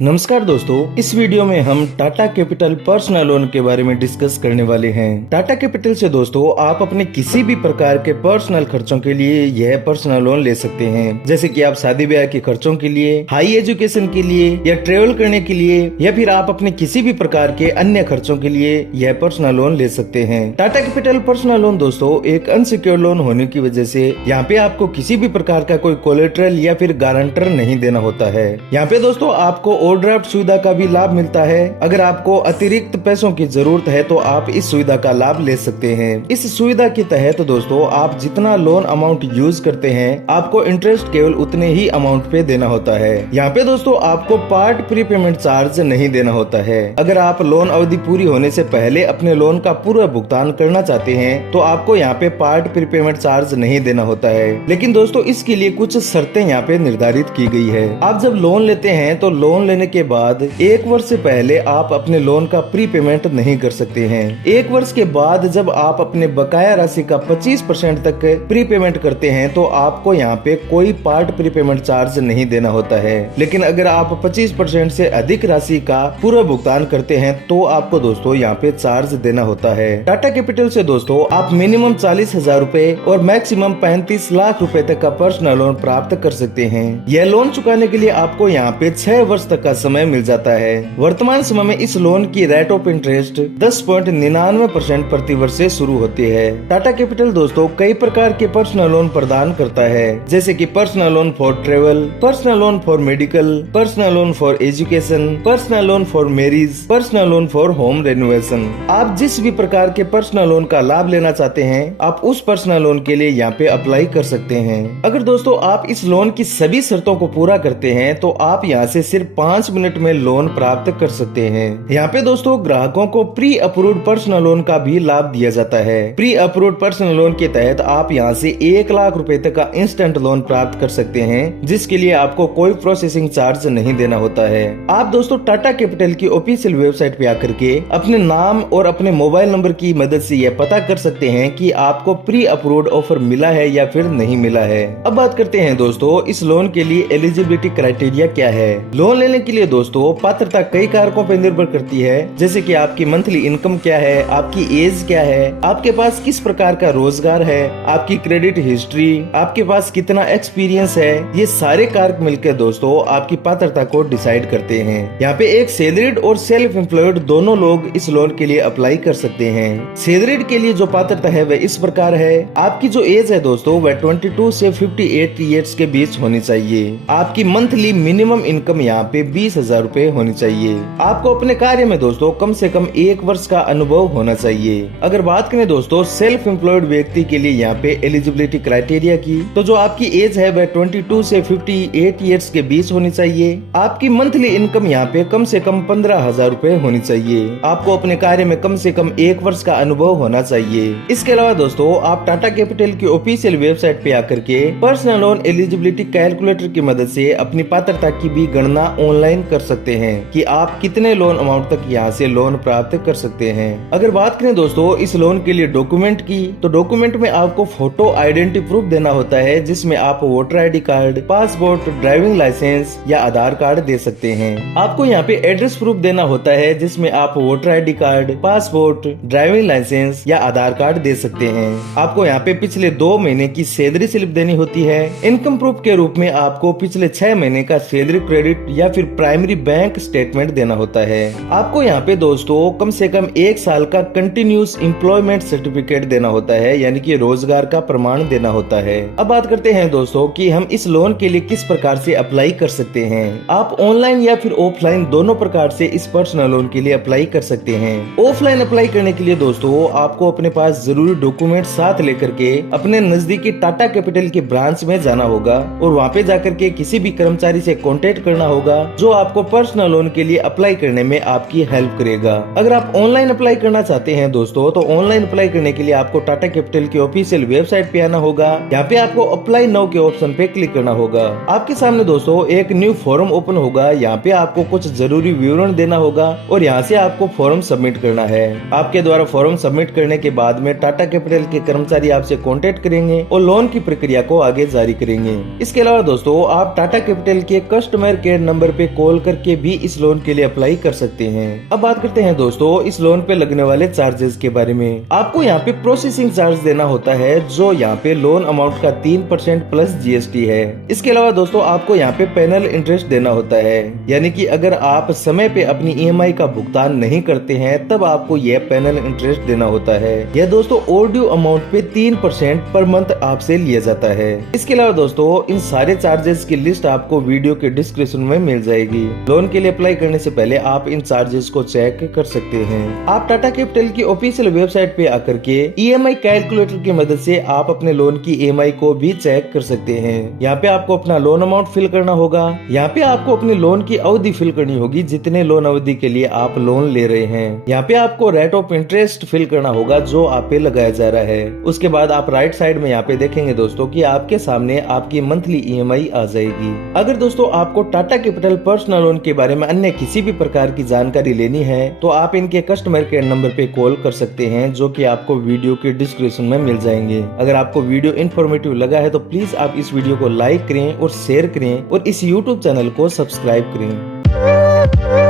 नमस्कार दोस्तों, इस वीडियो में हम टाटा कैपिटल पर्सनल लोन के बारे में डिस्कस करने वाले हैं। टाटा कैपिटल से दोस्तों आप अपने किसी भी प्रकार के पर्सनल खर्चों के लिए यह पर्सनल लोन ले सकते हैं, जैसे कि आप शादी ब्याह के खर्चों के लिए, हाई एजुकेशन के लिए या ट्रेवल करने के लिए, या फिर आप अपने किसी भी प्रकार के अन्य खर्चों के लिए यह पर्सनल लोन ले सकते हैं। टाटा कैपिटल पर्सनल लोन दोस्तों एक अनसिक्योर्ड लोन होने की वजह से यहाँ पे आपको किसी भी प्रकार का कोई कोलेटरल या फिर गारंटर नहीं देना होता है। यहाँ पे दोस्तों आपको ओवरड्राफ्ट सुविधा का भी लाभ मिलता है। अगर आपको अतिरिक्त पैसों की जरूरत है तो आप इस सुविधा का लाभ ले सकते हैं। इस सुविधा के तहत दोस्तों आप जितना लोन अमाउंट यूज करते हैं आपको इंटरेस्ट केवल उतने ही अमाउंट पे देना होता है। यहाँ पे दोस्तों आपको पार्ट प्रीपेमेंट चार्ज नहीं देना होता है। अगर आप लोन अवधि पूरी होने से पहले अपने लोन का पूरा भुगतान करना चाहते हैं तो आपको यहाँ पे पार्ट प्रीपेमेंट चार्ज नहीं देना होता है, लेकिन दोस्तों इसके लिए कुछ शर्तें यहाँ पे निर्धारित की गई है। आप जब लोन लेते हैं तो लोन लेने के बाद 1 वर्ष से पहले आप अपने लोन का प्री पेमेंट नहीं कर सकते हैं। 1 वर्ष के बाद जब आप अपने बकाया राशि का 25% तक प्री पेमेंट करते हैं तो आपको यहाँ पे कोई पार्ट प्री पेमेंट चार्ज नहीं देना होता है, लेकिन अगर आप 25% से अधिक राशि का पूरा भुगतान करते हैं तो आपको दोस्तों यहाँ पे चार्ज देना होता है। टाटा कैपिटल से दोस्तों आप मिनिमम 40,000 रूपए और मैक्सिमम 35 लाख रुपए तक का पर्सनल लोन प्राप्त कर सकते हैं। यह लोन चुकाने के लिए आपको यहाँ पे 6 वर्ष तक का समय मिल जाता है। वर्तमान समय में इस लोन की रेट ऑफ इंटरेस्ट 10.99% प्रति वर्ष से शुरू होती है। टाटा कैपिटल दोस्तों कई प्रकार के पर्सनल लोन प्रदान करता है, जैसे कि personal loan for travel, personal loan for medical, personal loan for education, personal loan for marriage, personal loan for home renovation. आप जिस भी प्रकार के पर्सनल लोन का लाभ लेना चाहते हैं आप उस पर्सनल लोन के लिए यहाँ पे अप्लाई कर सकते हैं। अगर दोस्तों आप इस लोन की सभी शर्तों को पूरा करते हैं तो आप यहाँ से सिर्फ 5 मिनट में लोन प्राप्त कर सकते हैं। यहाँ पे दोस्तों ग्राहकों को प्री अप्रूव्ड पर्सनल लोन का भी लाभ दिया जाता है। प्री अप्रूव्ड पर्सनल लोन के तहत आप यहाँ से 1 लाख रुपए तक का इंस्टेंट लोन प्राप्त कर सकते हैं, जिसके लिए आपको कोई प्रोसेसिंग चार्ज नहीं देना होता है। आप दोस्तों टाटा कैपिटल की ऑफिशियल वेबसाइट पे आकर के अपने नाम और अपने मोबाइल नंबर की मदद से यह पता कर सकते हैं कि आपको प्री अप्रूव्ड ऑफर मिला है या फिर नहीं मिला है। अब बात करते हैं दोस्तों इस लोन के लिए एलिजिबिलिटी क्राइटेरिया क्या है। लोन लेने के लिए दोस्तों पात्रता कई कारकों पर निर्भर करती है, जैसे कि आपकी मंथली इनकम क्या है, आपकी एज क्या है, आपके पास किस प्रकार का रोजगार है, आपकी क्रेडिट हिस्ट्री, आपके पास कितना एक्सपीरियंस है। ये सारे कारक मिलकर दोस्तों आपकी पात्रता को डिसाइड करते हैं। यहाँ पे एक सैलरीड और सेल्फ एम्प्लॉयड दोनों लोग इस लोन के लिए अप्लाई कर सकते हैं। सैलरीड के लिए जो पात्रता है वह इस प्रकार है, आपकी जो एज है दोस्तों वह 22 से 58 ईयर्स के बीच होनी चाहिए। आपकी मंथली मिनिमम इनकम यहाँ पे 20,000 रूपए होनी चाहिए। आपको अपने कार्य में दोस्तों कम से कम 1 वर्ष का अनुभव होना चाहिए। अगर बात करें दोस्तों सेल्फ एम्प्लॉयड व्यक्ति के लिए यहाँ पे एलिजिबिलिटी क्राइटेरिया की, तो जो आपकी एज है वह 22 से 58 ईयर्स के बीच होनी चाहिए। आपकी मंथली इनकम यहाँ पे कम से कम 15,000 रूपए होनी चाहिए। आपको अपने कार्य में कम से कम 1 वर्ष का अनुभव होना चाहिए। इसके अलावा दोस्तों आप टाटा कैपिटल की ऑफिशियल वेबसाइट पे आकर के पर्सनल लोन एलिजिबिलिटी कैलकुलेटर की मदद से अपनी पात्रता की भी गणना ऑनलाइन कर सकते हैं कि आप कितने लोन अमाउंट तक यहाँ से लोन प्राप्त कर सकते हैं। अगर बात करें दोस्तों इस लोन के लिए डॉक्यूमेंट की, तो डॉक्यूमेंट में आपको फोटो आइडेंटिटी प्रूफ देना होता है, जिसमें आप voter ID card, passport, driving licence या आधार कार्ड दे सकते हैं। आपको यहाँ पे एड्रेस प्रूफ देना होता है, जिसमें आप voter ID card, passport, driving licence या आधार कार्ड दे सकते हैं। आपको यहाँ पे पिछले 2 महीने की सैलरी स्लिप देनी होती है। इनकम प्रूफ के रूप में आपको पिछले 6 महीने का सैलरी क्रेडिट या फिर प्राइमरी बैंक स्टेटमेंट देना होता है। आपको यहाँ पे दोस्तों कम से कम 1 साल का कंटिन्यूस एम्प्लॉयमेंट सर्टिफिकेट देना होता है, यानी कि रोजगार का प्रमाण देना होता है। अब बात करते हैं दोस्तों कि हम इस लोन के लिए किस प्रकार से अप्लाई कर सकते हैं। आप ऑनलाइन या फिर ऑफलाइन दोनों प्रकार से इस पर्सनल लोन के लिए अप्लाई कर सकते हैं। ऑफलाइन अप्लाई करने के लिए दोस्तों आपको अपने पास जरूरी डॉक्यूमेंट साथ लेकर के अपने नजदीकी टाटा कैपिटल की ब्रांच में जाना होगा और वहाँ पे जाकर के किसी भी कर्मचारी से कांटेक्ट करना होगा जो आपको पर्सनल लोन के लिए अप्लाई करने में आपकी हेल्प करेगा। अगर आप ऑनलाइन अप्लाई करना चाहते हैं दोस्तों तो ऑनलाइन अप्लाई करने के लिए आपको टाटा कैपिटल की ऑफिशियल वेबसाइट पे आना होगा। यहाँ पे आपको अप्लाई नाउ के ऑप्शन पे क्लिक करना होगा। आपके सामने दोस्तों एक न्यू फॉर्म ओपन होगा। यहाँ पे आपको कुछ जरूरी विवरण देना होगा और यहाँ से आपको फॉर्म सबमिट करना है। आपके द्वारा फॉर्म सबमिट करने के बाद में टाटा कैपिटल के कर्मचारी आपसे कांटेक्ट करेंगे और लोन की प्रक्रिया को आगे जारी करेंगे। इसके अलावा दोस्तों आप टाटा कैपिटल के कस्टमर केयर नंबर पे पे कॉल करके भी इस लोन के लिए अप्लाई कर सकते हैं। अब बात करते हैं दोस्तों इस लोन पे लगने वाले चार्जेस के बारे में। आपको यहाँ पे प्रोसेसिंग चार्ज देना होता है जो यहाँ पे लोन अमाउंट का 3% प्लस GST है। इसके अलावा दोस्तों आपको यहाँ पे पेनल इंटरेस्ट देना होता है, यानी कि अगर आप समय पे अपनी EMI का भुगतान नहीं करते हैं तब आपको यह पेनल इंटरेस्ट देना होता है। यह दोस्तों ओवर ड्यू अमाउंट पे 3% पर मंथ आपसे लिया जाता है। इसके अलावा दोस्तों इन सारे चार्जेस की लिस्ट आपको वीडियो के डिस्क्रिप्शन में मिल जाएगी। लोन के लिए अप्लाई करने से पहले आप इन चार्जेस को चेक कर सकते हैं। आप टाटा कैपिटल की ऑफिशियल वेबसाइट पे आकर के EMI कैलकुलेटर की मदद से आप अपने लोन की EMI को भी चेक कर सकते हैं। यहाँ पे आपको अपना लोन अमाउंट फिल करना होगा। यहाँ पे आपको अपनी लोन की अवधि फिल करनी होगी, जितने लोन अवधि के लिए आप लोन ले रहे हैं। यहाँ पे आपको रेट ऑफ इंटरेस्ट फिल करना होगा जो आप पे लगाया जा रहा है। उसके बाद आप राइट साइड में यहाँ पे देखेंगे दोस्तों कि आपके सामने आपकी मंथली EMI आ जाएगी। अगर दोस्तों आपको टाटा कैपिटल पर्सनल लोन के बारे में अन्य किसी भी प्रकार की जानकारी लेनी है तो आप इनके कस्टमर केयर नंबर पे कॉल कर सकते हैं, जो कि आपको वीडियो के डिस्क्रिप्शन में मिल जाएंगे। अगर आपको वीडियो इन्फॉर्मेटिव लगा है तो प्लीज आप इस वीडियो को लाइक करें और शेयर करें और इस YouTube चैनल को सब्सक्राइब करें।